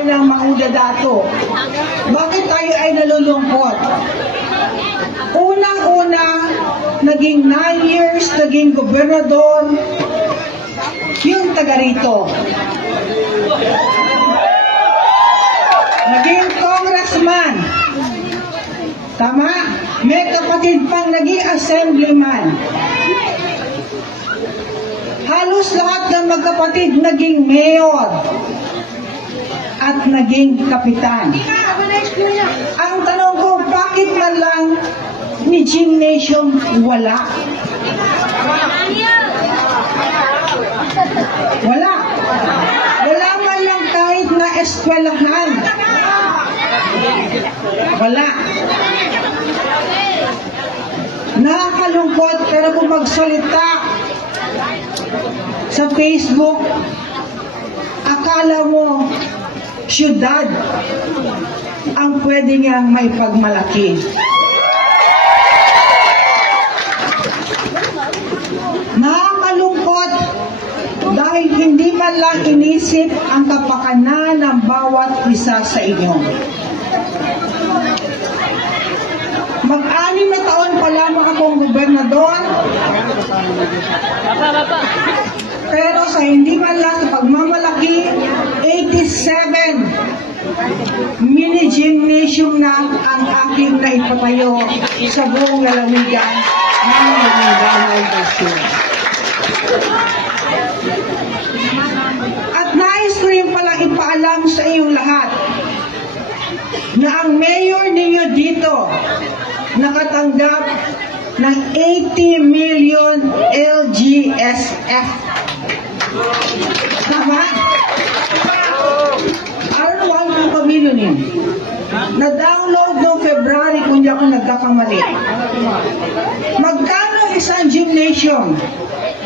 ng mga dato. Bakit tayo ay nalulungkot? Unang-una, naging 9 years, naging gobernador, yung taga rito. Naging congressman. Tama? May kapatid pang naging assemblyman. Halos lahat ng magkapatid naging mayor at naging kapitan. Ang tanong ko, bakit man lang ni Gymnasium wala? Wala. Wala man lang kahit na eskwelahan. Wala. Nakakalungkot pero kung magsalita sa Facebook, akala mo syudad ang pwede niyang may pagmalaki. Nakakalungkot dahil hindi man lang inisip ang kapakanan ng bawat isa sa inyo. Mag-anim na taon pa lamang akong gobernador, pero sa hindi man lang sa pagmamalaki, na ang aking naipatayo sa buong lalawigan ng del Sur. At nais ko rin palang ipaalam sa iyong lahat na ang mayor ninyo dito nakatanggap ng 80 million LGSF. Tama? Ano ang mga pamilyo niyo? Na-download noong February kung di ako nagkakamali. Magkano isang gymnasium?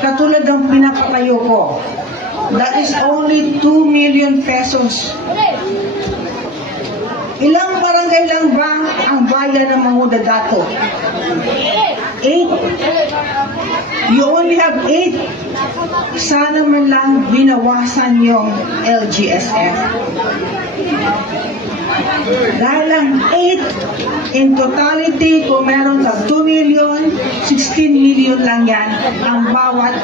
Katulad ng pinapatayo ko. That is only 2 million pesos. Ilang barangay lang ba ang bayan ng Manguda Dato? Eight. You only have eight. Sana man lang binawasan yung LGSF. Dahil lang 8 in totality, kung meron ka 2 million, 16 million lang yan ang bawat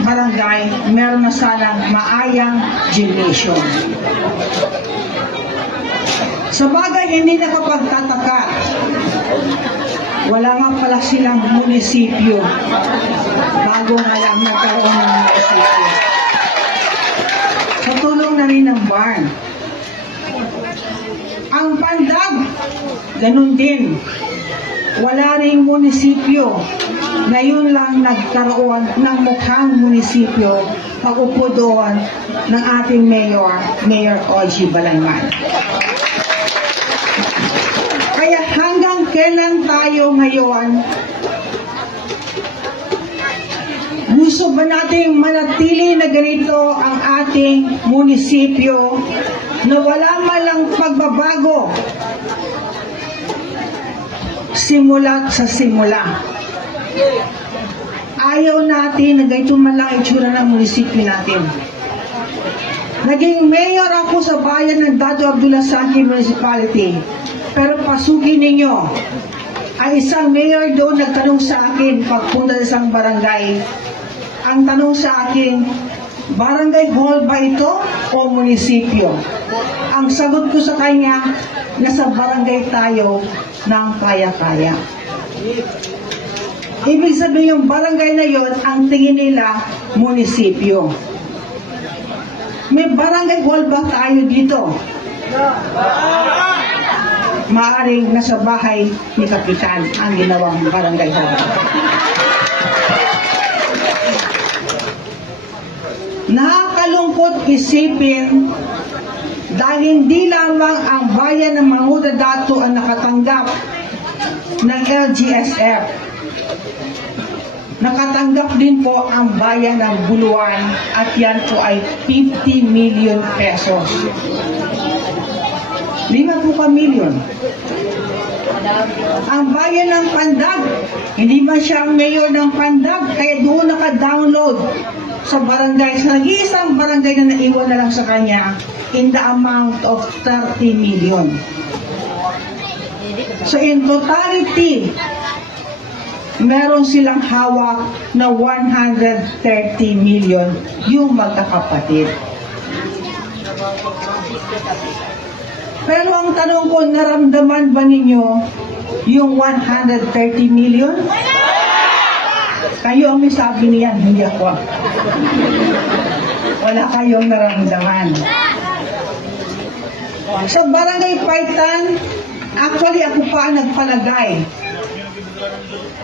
barangay, meron na sanang maayang gymnasium. Sa bagay, hindi nakapagtataka. Wala nga pala silang munisipyo bago nga lang nagkaroon ng munisipyo. Sa tulong na rin ng barn. Ang pandag, ganun din. Wala rin munisipyo na yun lang nagkaroon ng mukhang munisipyo pag-upo doon ng ating mayor, Mayor Oji Balanman. Kaya hanggang kailan tayo ngayon gusto ba nating manatili na ganito ang ating munisipyo na wala man lang pagbabago simula sa simula. Ayaw natin na ganito man lang itsura ng munisipyo natin. Naging mayor ako sa bayan ng Dato Abdullah Saki Municipality. Pero pasukin ninyo, ang isang mayor doon nagtanong sa akin pagpunta sa isang barangay. Ang tanong sa akin, barangay hall ba ito o munisipyo? Ang sagot ko sa kanya, nasa barangay tayo ng kaya-kaya. Ibig sabihin yung barangay na yon ang tingin nila munisipyo. May barangay hall ba tayo dito? Maaring nasa bahay ni Kapitan ang ginawang barangay hall. Nakakalungkot isipin dahil hindi lamang ang bayan ng Manguda Dato ang nakatanggap ng LGSF. Nakatanggap din po ang bayan ng Buluan at yan po ay 50 million pesos. Lima po ka million. Ang bayan ng Pandag, hindi man siya ang mayor ng Pandag, kaya doon naka-download sa barangay, sa isang barangay na naiwan na lang sa kanya in the amount of 30 million. So in totality, meron silang hawak na 130 million yung magkakapatid. Pero ang tanong ko, naramdaman ba ninyo yung 130 million? Kayo ang may sabi niyan, hindi ako. Wala kayong naramdaman. Sa Barangay Paitan, actually ako pa ang nagpalagay.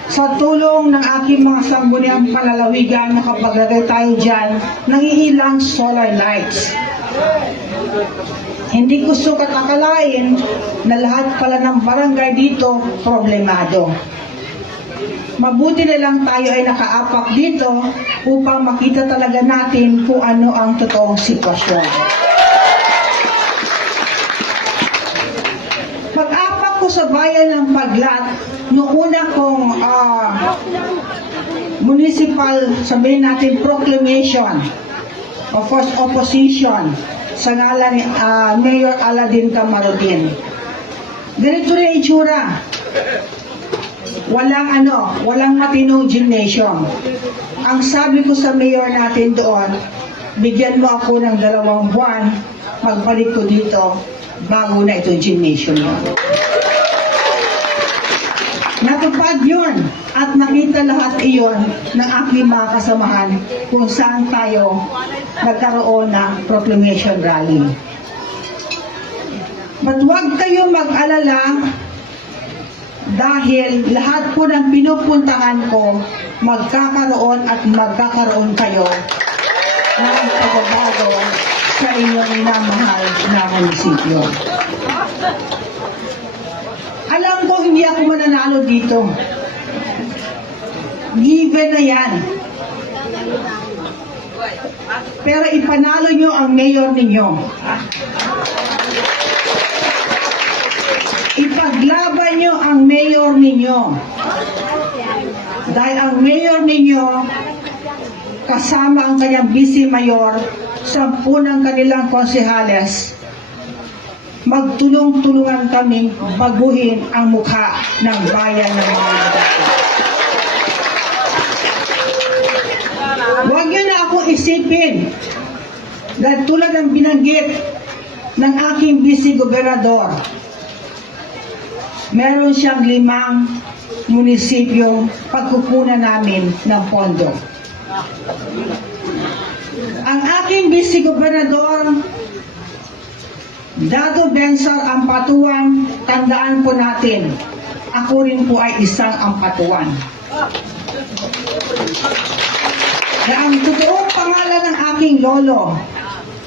Sa tulong ng aking mga sangguniang palalawigan, nakapaglagay tayo dyan ng ilang solar lights. Hindi ko sukat akalain na lahat pala ng barangay dito problemado. Mabuti na lang tayo ay nakaapak dito upang makita talaga natin kung ano ang totoong sitwasyon. Pag-apak ko sa bayan ng Paglat, noong una kong ah, municipal, sabihin natin, proclamation of opposition sa ngalan ni ah, Mayor Aladin Camarudin. Ganito rin itsura. Walang ano, walang matinong gymnasium. Ang sabi ko sa mayor natin doon, bigyan mo ako ng dalawang buwan, magbalik ko dito, bago na ito gymnasium yun. Natupad yun at nakita lahat iyon ng aking mga kasamahan kung saan tayo nagkaroon ng proclamation rally. But huwag kayo mag-alala dahil lahat po ng pinupuntahan ko magkakaroon at magkakaroon kayo ng pagbabago sa inyong minamahal na munisipyo. Alam ko hindi ako mananalo dito. Given na yan. Pero ipanalo nyo ang mayor ninyo. Ipaglaban nyo ang mayor ninyo. Dahil ang mayor ninyo, kasama ang kanyang vice mayor, sampu ng kanilang konsehales, magtulong-tulungan kami baguhin ang mukha ng bayan ng mga Huwag niyo na ako isipin dahil tulad ng binanggit ng aking vice-gobernador, meron siyang limang munisipyong pagkukunan namin ng pondo. Ang aking vice-gobernador, Dado Bensar Ampatuan, tandaan po natin, ako rin po ay isang ampatuan. Na ang totoong pangalan ng aking lolo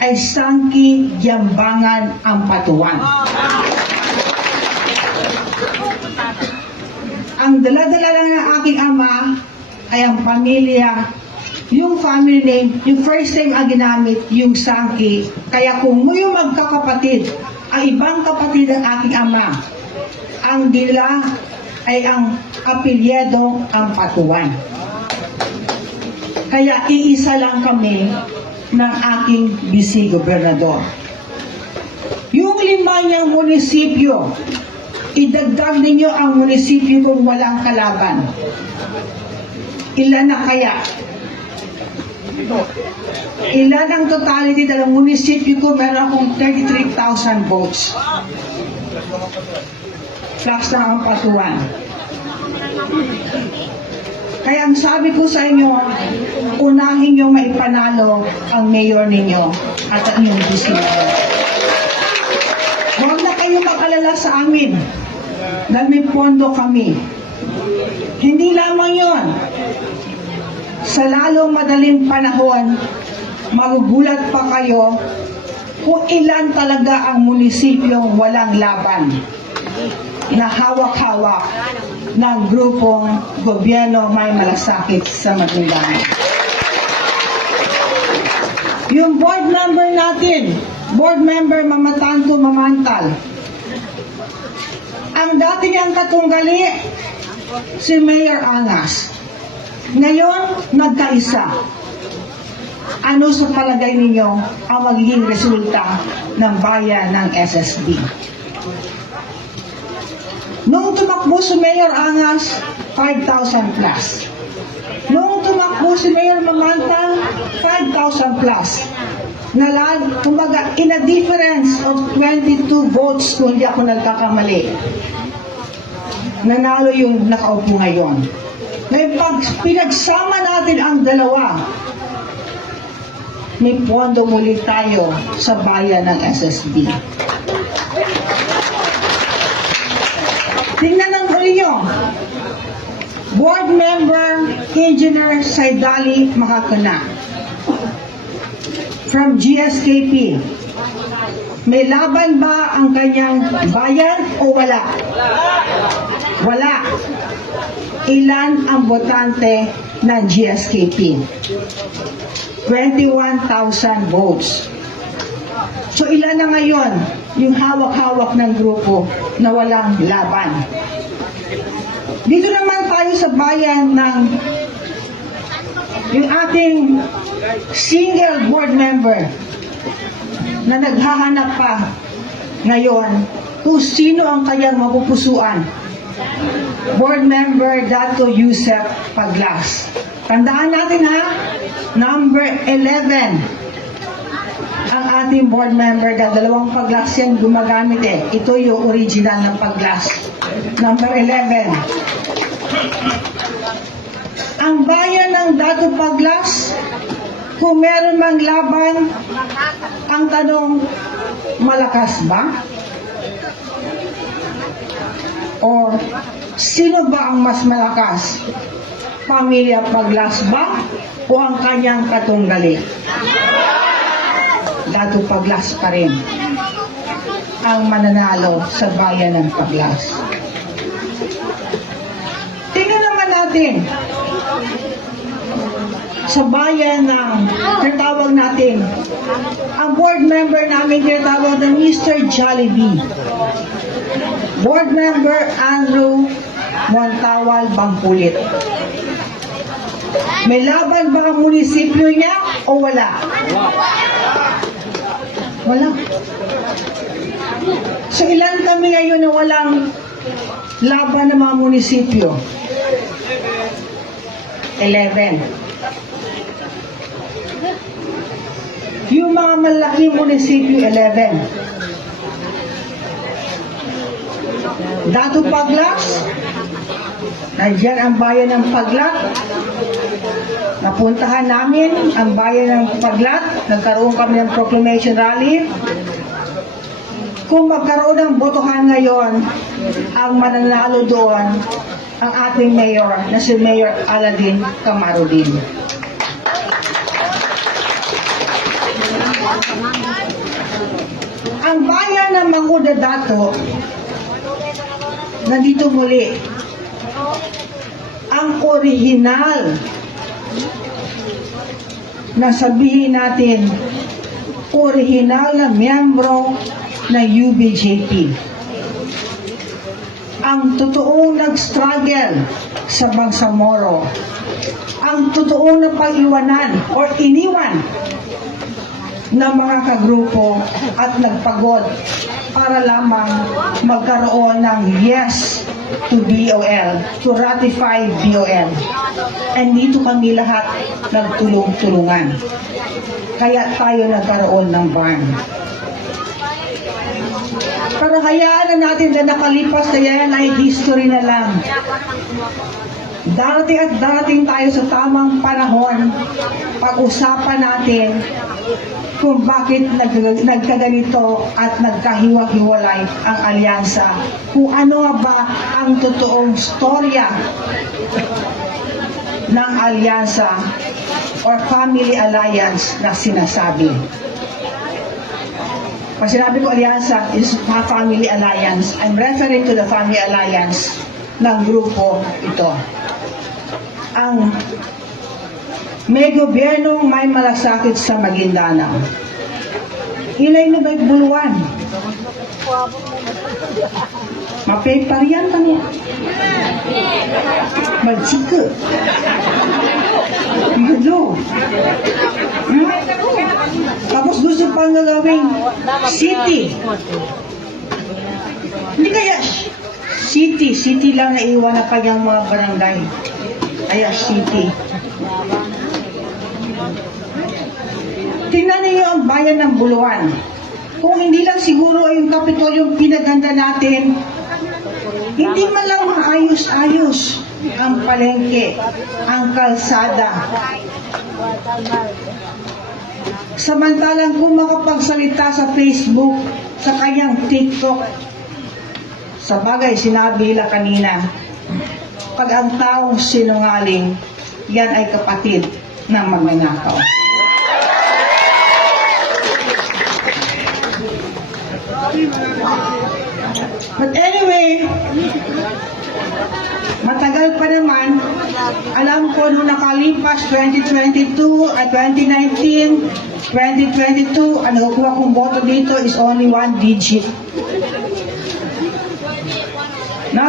ay Sangki Yambangan Ampatuan. Ang daladala lang ng aking ama ay ang pamilya, yung family name, yung first name ang ginamit, yung Sangki. Kaya kung mo yung magkakapatid, ang ibang kapatid ng aking ama, ang dila ay ang apelyedo ang patuan. Kaya iisa lang kami ng aking vice-gobernador. Yung lima niyang munisipyo, idagdag ninyo ang munisipyo kung walang kalaban. Ilan na kaya? Ilan ang totality ng munisipyo ko? Meron akong 33,000 votes. Plus na ang patuan. Kaya ang sabi ko sa inyo, unahin nyo maipanalo ang mayor ninyo at ang inyong bisita. Huwag na kayo mag-alala sa amin dahil may pondo kami. Hindi lamang yon. Sa lalong madaling panahon, magugulat pa kayo kung ilan talaga ang munisipyong walang laban na hawak-hawak ng grupong gobyerno may malasakit sa Maguindang. Yung board member natin, board member Mamatanto Mamantal, ang dati niyang katunggali, si Mayor Angas. Ngayon, nagkaisa. Ano sa palagay ninyo ang magiging resulta ng bayan ng SSD? Noong tumakbo si Mayor Angas, 5,000 plus. Noong tumakbo si Mayor Mamanta, 5,000 plus. Nalag, kumbaga, in a difference of 22 votes kung hindi ako nagkakamali. Nanalo yung nakaupo ngayon. May pag pinagsama natin ang dalawa, may pondo muli tayo sa bayan ng SSD. Tingnan ng ninyo. Board Member Engineer Saidali Makakana from GSKP. May laban ba ang kanyang bayan o wala? Wala. Ilan ang botante ng GSKP? 21,000 votes. So ilan na ngayon yung hawak-hawak ng grupo na walang laban? Dito naman tayo sa bayan ng ating single board member na naghahanap pa ngayon kung sino ang kanyang mapupusuan. Board member Dato Yusef Paglas. Tandaan natin ha, number 11 ang ating board member na dalawang paglas yan gumagamit eh. Ito yung original ng paglas. Number 11. Ang bayan ng Dato Paglas, kung meron mang laban, ang tanong, malakas ba? O sino ba ang mas malakas? Pamilya Paglas ba? O ang kanyang katunggali? Dato Paglas pa rin ang mananalo sa bayan ng Paglas. Tingnan naman natin sa bayan ng tinatawag natin ang board member namin tinatawag na Mr. Jollibee. Board member Andrew Montawal Bangkulit. May laban ba ang munisipyo niya o wala? Wala. So ilan kami ngayon na walang laban ng mga munisipyo? 11. Yung mga malaking munisipyo, 11. Dato Paglas, nandiyan ang bayan ng Paglat. Napuntahan namin ang bayan ng Paglat. Nagkaroon kami ng proclamation rally. Kung magkaroon ng botohan ngayon, ang mananalo doon ang ating mayor na si Mayor Aladin Camarudin. Ang bayan ng Manguda Dato, nandito muli, ang original na sabihin natin, original na miyembro na UBJP. Ang totoong nag-struggle sa Bangsamoro. Ang totoong na pag-iwanan or iniwan ng mga kagrupo at nagpagod para lamang magkaroon ng yes to BOL, to ratify BOL. And dito kami lahat nagtulong-tulungan. Kaya tayo nagkaroon ng barn. Pero hayaan na natin na nakalipas na yan ay history na lang. Darating at darating tayo sa tamang panahon, pag-usapan natin kung bakit nag, nagkaganito at nagkahiwa-hiwalay ang alyansa. Kung ano ba ang totoong storya ng alyansa or family alliance na sinasabi. Pag sinabi ko alyansa is fa- family alliance, I'm referring to the family alliance ng grupo ito. Ang may gobyernong may malasakit sa Maguindanao. Ilay na ba'y buluan? Mapiparian ka niya. Magsika. Yudo. Hmm? pang gagawing city. Hindi kaya city, city lang na iwan na pag mga barangay. Kaya city. Tingnan niyo ang bayan ng Buluan. Kung hindi lang siguro ay yung Kapitol yung pinaganda natin, hindi man lang maayos-ayos ang palengke, ang kalsada. Samantalang kung makapagsalita sa Facebook, sa kanyang TikTok, sa bagay sinabi nila kanina, pag ang taong sinungaling, yan ay kapatid ng magnanakaw. But anyway, matagal pa naman, alam ko nung nakalipas 2022 at 2019, 2022, ang nakukuha kong boto dito is only one digit.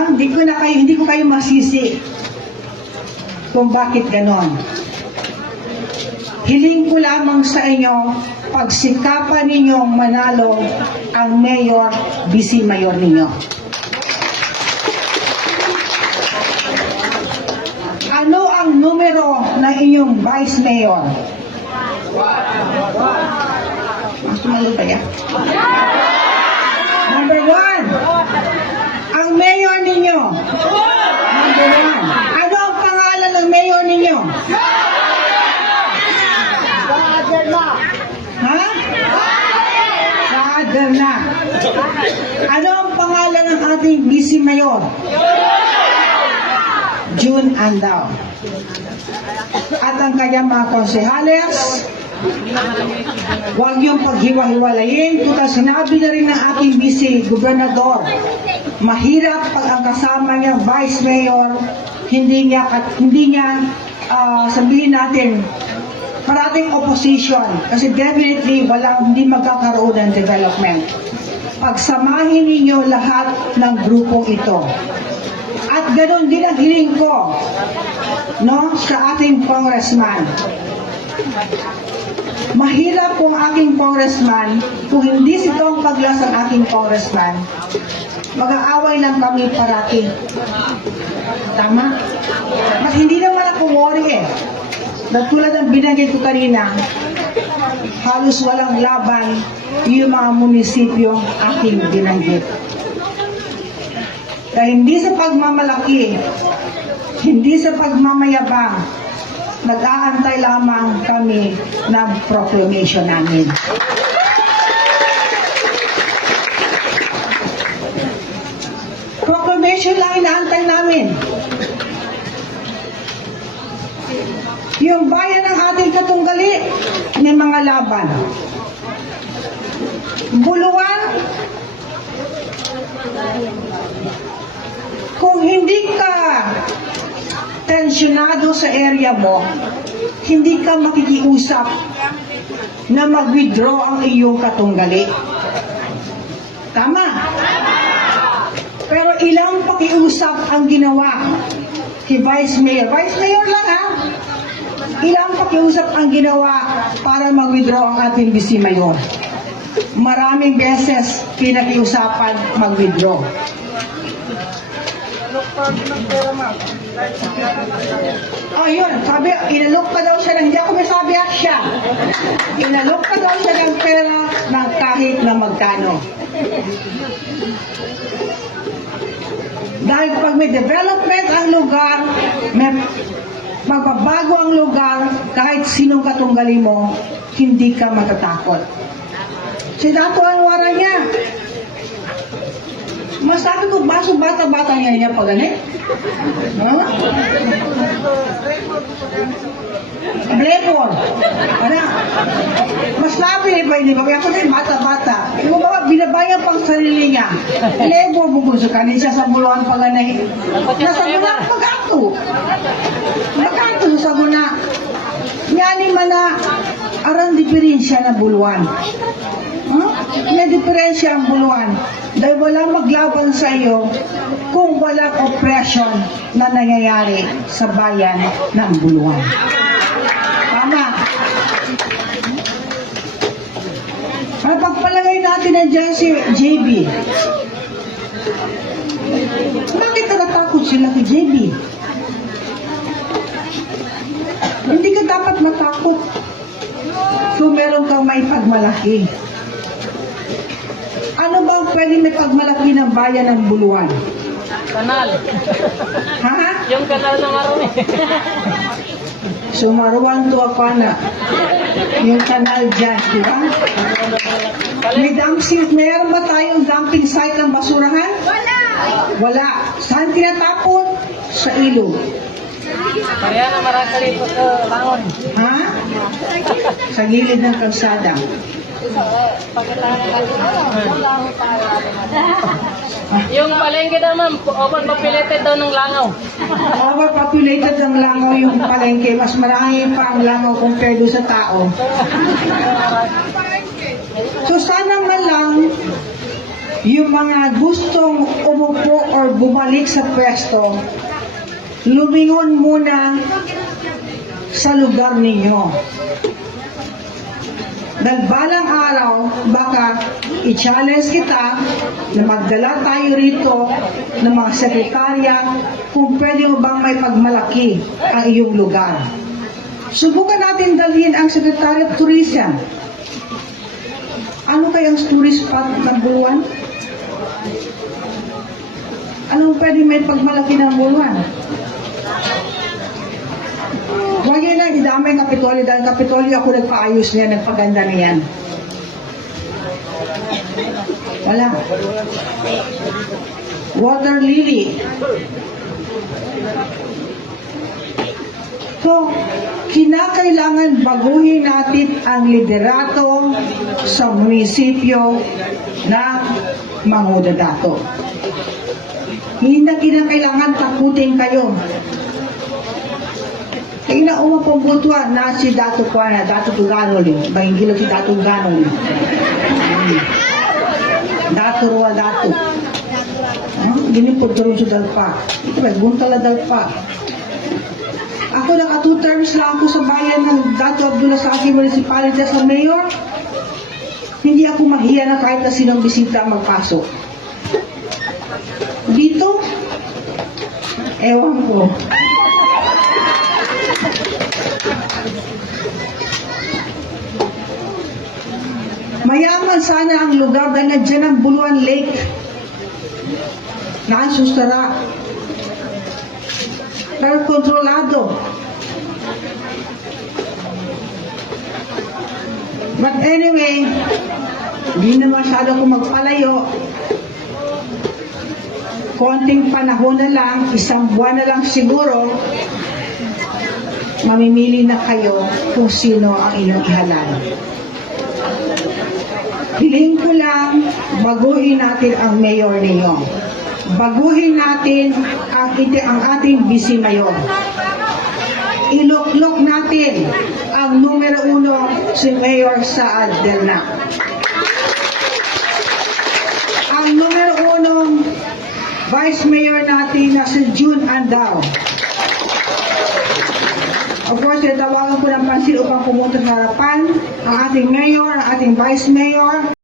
Na, hindi ko na kayo, hindi ko kayo masisi kung bakit ganon. Hiling ko lamang sa inyo, pagsikapan ninyong manalo ang mayor, vice mayor ninyo. Ano ang numero ng inyong vice mayor? Mas tumalo pa yan? Number one. Ang mayor ninyo. Number one. Ano ang pangalan ng mayor ninyo? Ha? Father na. Ano ang pangalan ng ating vice mayor? June Andaw. At ang kanyang mga konsehales, huwag yung paghiwa-hiwalayin. Kung sinabi na rin ng ating vice gobernador, mahirap pag ang kasama niya vice mayor, hindi niya, hindi niya ah, sabihin natin, parating opposition kasi definitely walang hindi magkakaroon ng development. Pagsamahin ninyo lahat ng grupong ito. At ganoon din ang hiling ko no, sa ating congressman. Mahirap kung aking congressman, kung hindi si Tong Paglas ang aking congressman, mag-aaway lang kami parati. Tama? Mas hindi naman ako worry eh. Na tulad ng binanggit ko kanina, halos walang laban yung mga munisipyo aking binanggit. Dahil hindi sa pagmamalaki, hindi sa pagmamayabang, nag-aantay lamang kami ng proclamation namin. Proclamation lang inaantay namin. Yung bayan ng ating katunggali, may mga laban. Buluan, kung hindi ka tensyonado sa area mo, hindi ka makikiusap na mag-withdraw ang iyong katunggali. Tama. Pakiusap ang ginawa kay Vice Mayor. Vice Mayor lang ha. Ilang pakiusap ang ginawa para mag-withdraw ang ating Vice Mayor. Maraming beses pinakiusapan mag-withdraw. Oh, yun. Sabi, inalok pa daw siya ng, hindi ako may sabi ah, siya. Inalok pa daw siya ng pera ng kahit na magkano. Dahil pag may development ang lugar, may magbabago ang lugar, kahit sinong katunggali mo, hindi ka matatakot. Si Dato ang wara niya. Masabi ko, baso bata-bata niya niya pag ganit. Ha? Flavor. Ano? Mas labi ba hindi ba? Kaya ako din bata-bata. Yung mga binabayan pang sarili niya. Mo gusto ka siya sa buluan pag ganay. Nasa guna, magato. Magato sa guna. Nyani man na aran diferensya na buluan. Huh? May diferensya ang buluan. Dahil walang maglaban sa iyo kung walang oppression na nangyayari sa bayan ng buluan. Tama. Napagpalagay natin na dyan si JB. Bakit natatakot sila kay JB? Hindi ka dapat matakot kung meron kang may pagmalaki. Ano bang pwede may pagmalaki ng bayan ng Buluan? Kanal. Ha? Yung kanal ng marami. Sumaruan to Apana. Yung kanal dyan, di ba? May dumping, mayroon ba tayong dumping site ng basurahan? Wala! Wala. Saan tinatapon? Sa ilog. Kaya na marami dito sa langon. Ha? Sa gilid ng kalsada. Yung palengke naman, open populated daw ng langaw. Overpopulated ang langaw yung palengke. Mas marami pa ang langaw compared sa tao. So sana man lang yung mga gustong umupo or bumalik sa pwesto, lumingon muna sa lugar ninyo. Dahil balang araw, baka i-challenge kita na magdala tayo rito ng mga sekretarya kung pwede mo bang may pagmalaki ang iyong lugar. Subukan natin dalhin ang Secretary of Tourism. Ano kayang tourist spot ng Buluan? Anong pwede may pagmalaki ng Buluan? Huwag yun lang idamay Kapitolyo dahil Kapitolyo ako nagpaayos niya, nagpaganda niyan. Wala. Water lily. So, kinakailangan baguhin natin ang liderato sa munisipyo ng Mangudadato. Hindi na kinakailangan takutin kayo. Kaya na umapong butwa na si Dato Kuana, Dato Tugano rin. Bahingilo si Dato. Hmm. Dato Ruwa Dato. Ka rin sa dalpa. Ito ba, buntala dalpa. Ako naka two terms lang ako sa bayan ng Dato Abdullah Saki Municipality sa Mayor. Hindi ako mahiya na kahit na sinong bisita magpasok. Dito, ewan ko. Mayaman sana ang lugar dahil nandiyan ang Buluan Lake. Nasusara. Pero kontrolado. But anyway, hindi na masyado ko magpalayo. Konting panahon na lang, isang buwan na lang siguro, mamimili na kayo kung sino ang inyong ihalal. Hiling ko lang, baguhin natin ang mayor ninyo. Baguhin natin ang, ang ating vice mayor. Iluklok natin ang numero uno si Mayor Saad Delna. Ang numero uno Vice Mayor natin na si June Andao. Of course, tinawagan ko ng pansin upang pumunta sa harapan ang ating mayor, ang ating vice mayor,